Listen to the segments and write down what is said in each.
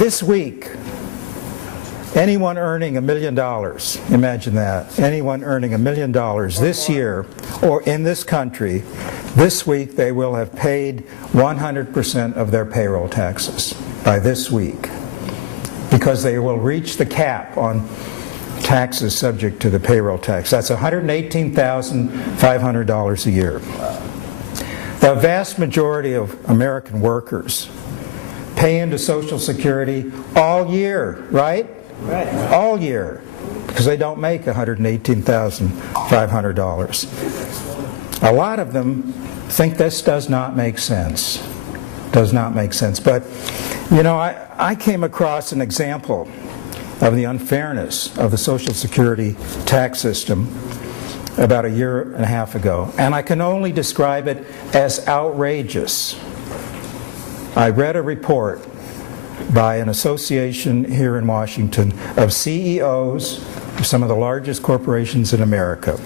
this week, anyone earning $1 million, imagine that, anyone earning $1 million this year or in this country, this week they will have paid 100% of their payroll taxes by this week, because they will reach the cap on taxes subject to the payroll tax. That's $118,500 a year. The vast majority of American workers pay into Social Security all year, right? Right. All year, because they don't make $118,500. A lot of them think this does not make sense. Does not make sense. But, you know, I came across an example of the unfairness of the Social Security tax system about a year and a half ago, and I can only describe it as outrageous. I read a report by an association here in Washington of CEOs of some of the largest corporations in America.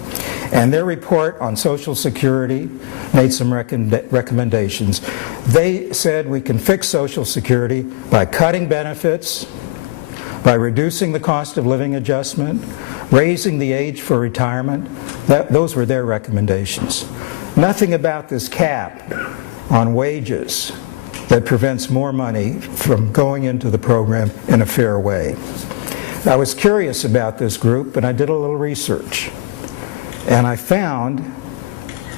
And their report on Social Security made some recommendations. They said we can fix Social Security by cutting benefits, by reducing the cost of living adjustment, raising the age for retirement. Those were their recommendations. Nothing about this cap on wages that prevents more money from going into the program in a fair way. I was curious about this group, and I did a little research. And I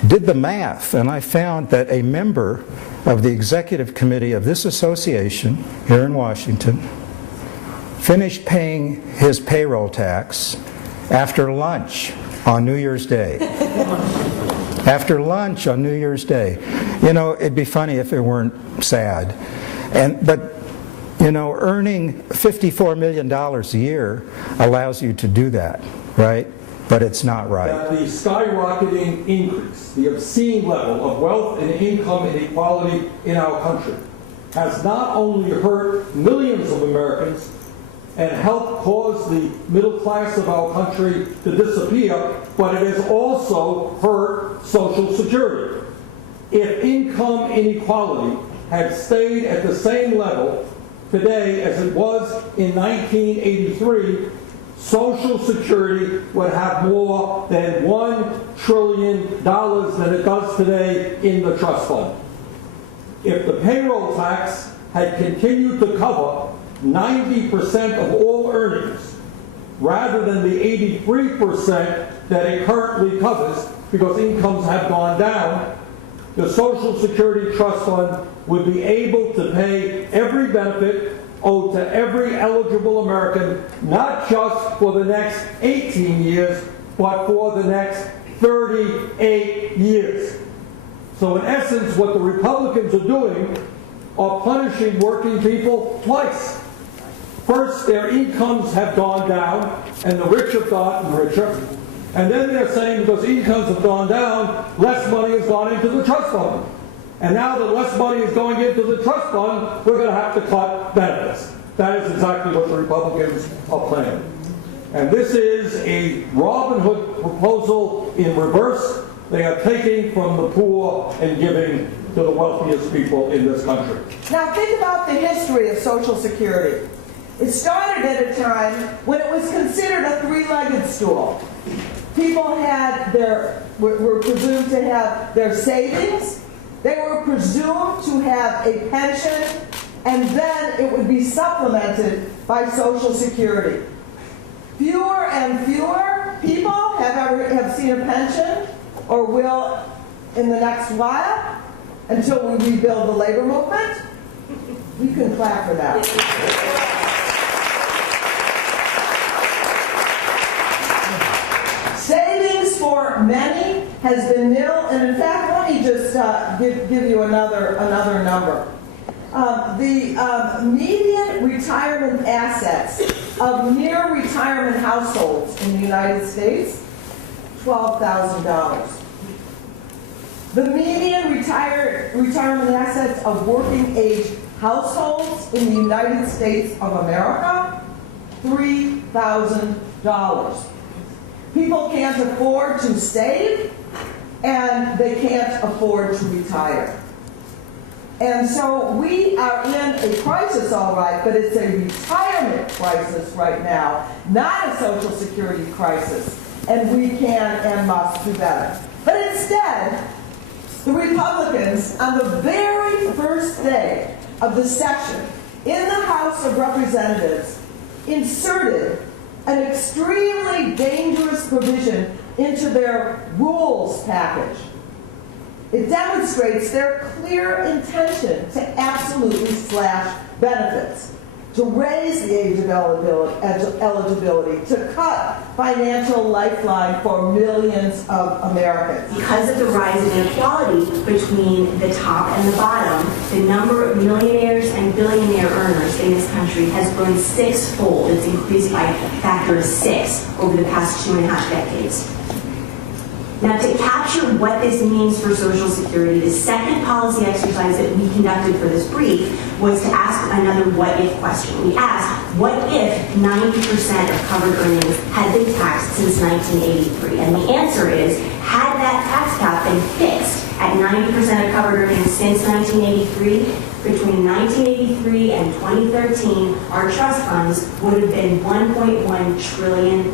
did the math, and I found that a member of the executive committee of this association here in Washington finished paying his payroll tax after lunch on New Year's Day. After lunch on New Year's Day. You know, it'd be funny if it weren't sad. But, you know, earning $54 million a year allows you to do that, right? But it's not right. That the skyrocketing increase, the obscene level of wealth and income inequality in our country has not only hurt millions of Americans and helped cause the middle class of our country to disappear, but it has also hurt Social Security. If income inequality had stayed at the same level today as it was in 1983, Social Security would have more than $1 trillion than it does today in the trust fund. If the payroll tax had continued to cover 90% of all earnings, rather than the 83% that it currently covers, because incomes have gone down, the Social Security Trust Fund would be able to pay every benefit owed to every eligible American, not just for the next 18 years, but for the next 38 years. So in essence, what the Republicans are doing are punishing working people twice. First, their incomes have gone down, and the rich have gotten richer. And then they're saying because incomes have gone down, less money has gone into the trust fund. And now that less money is going into the trust fund, we're going to have to cut benefits. That is exactly what the Republicans are planning. And this is a Robin Hood proposal in reverse. They are taking from the poor and giving to the wealthiest people in this country. Now think about the history of Social Security. It started at a time when it was considered a three-legged stool. People were presumed to have their savings, they were presumed to have a pension, and then it would be supplemented by Social Security. Fewer and fewer people have seen a pension or will in the next while until we rebuild the labor movement. You can clap for that. Savings for many has been nil, and in fact, let me just give you another number. The median retirement assets of near-retirement households in the United States, $12,000. The median retirement assets of working-age households in the United States of America, $3,000. People can't afford to save, and they can't afford to retire. And so we are in a crisis, all right, but it's a retirement crisis right now, not a Social Security crisis. And we can and must do better. But instead, the Republicans, on the very first day of the session in the House of Representatives, inserted an extremely dangerous provision into their rules package. It demonstrates their clear intention to absolutely slash benefits, to raise the age of eligibility, to cut financial lifeline for millions of Americans. Because of the rise in inequality between the top and the bottom, the number of millionaires and billionaire earners in this country has grown sixfold. It's increased by a factor of 6 over the past 2.5 decades. Now, to capture what this means for Social Security, the second policy exercise that we conducted for this brief was to ask another what-if question. We asked, what if 90% of covered earnings had been taxed since 1983? And the answer is, had that tax cap been fixed at 90% of covered earnings since 1983, between 1983 and 2013, our trust funds would have been $1.1 trillion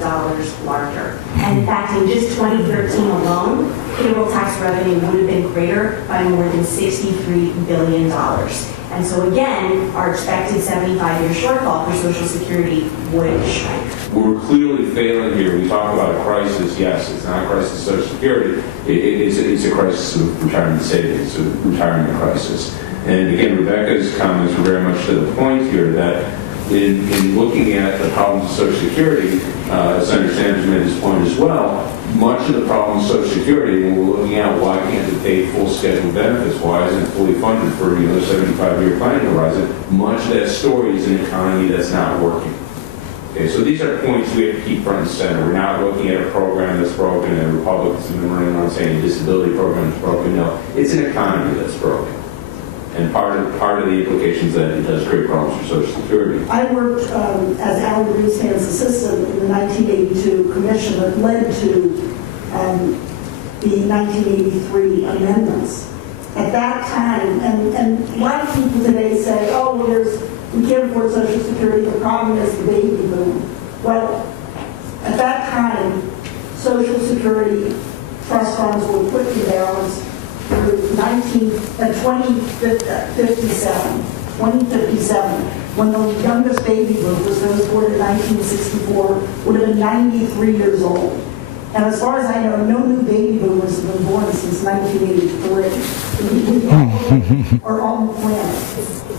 larger. And in fact, in just 2013 alone, payroll tax revenue would have been greater by more than $63 billion. And so again, our expected 75-year shortfall for Social Security would shrink. We're clearly failing here. We talk about a crisis. Yes, it's not a crisis of Social Security. It's a crisis of retirement savings, a retirement crisis. And again, Rebecca's comments were very much to the point here that in looking at the problems of Social Security, Senator Sanders made this point as well, much of the problem of Social Security, when we're looking at why can't it pay full scheduled benefits, why isn't it fully funded for 75-year planning horizon, much of that story is an economy that's not working. Okay, so these are points we have to keep front and center. We're not looking at a program that's broken and Republicans have been running around saying a disability program is broken. No, it's an economy that's broken. And part of the implications that it does create problems for Social Security. I worked as Alan Greenspan's assistant in the 1982 commission that led to the 1983 amendments. At that time, and a lot of people today say, oh, we can't afford Social Security, the problem is the baby boom. Well, at that time, Social Security trust funds were put in balance through 2057, when the youngest baby boomers, those born in 1964, would have been 93 years old. And as far as I know, no new baby boomers have been born since 1983. We are on the planet.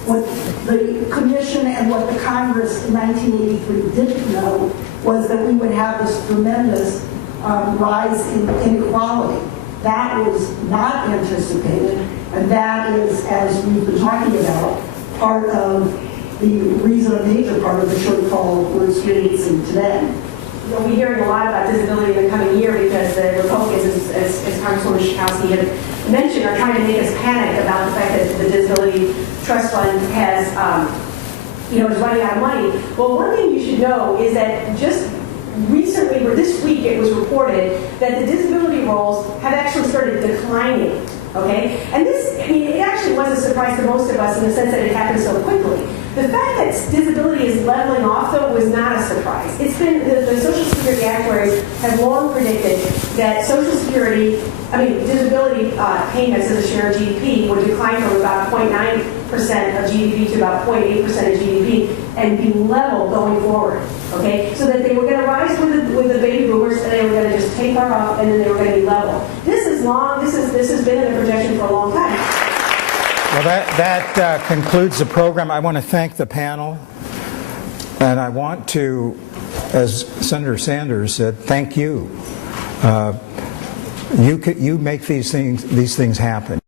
What the Commission and what the Congress in 1983 didn't know was that we would have this tremendous rise in inequality. That was not anticipated, and that is, as we've been talking about, part of the reason, a major part of the shortfall we're experiencing today. We'll be hearing a lot about disability in the coming year because the Republicans, as Congresswoman Schakowsky had mentioned, are trying to make us panic about the fact that the Disability Trust Fund has, is running out of money. Well, one thing you should know is that just recently, or this week, it was reported that the disability rolls have actually started declining. Okay, and this, it actually was a surprise to most of us in the sense that it happened so quickly. The fact that disability is leveling off, though, was not a surprise. It's been, the Social Security actuaries have long predicted that disability payments as a share of GDP would decline from about 0.9% of GDP to about 0.8% of GDP and be level going forward. Okay, so that they were going to rise with the baby boomers and they were going to just taper off and then they were going to be level. This has been in the projection for a long time. Well, that concludes the program. I want to thank the panel, and I want to, as Senator Sanders said, thank you. You make these things happen.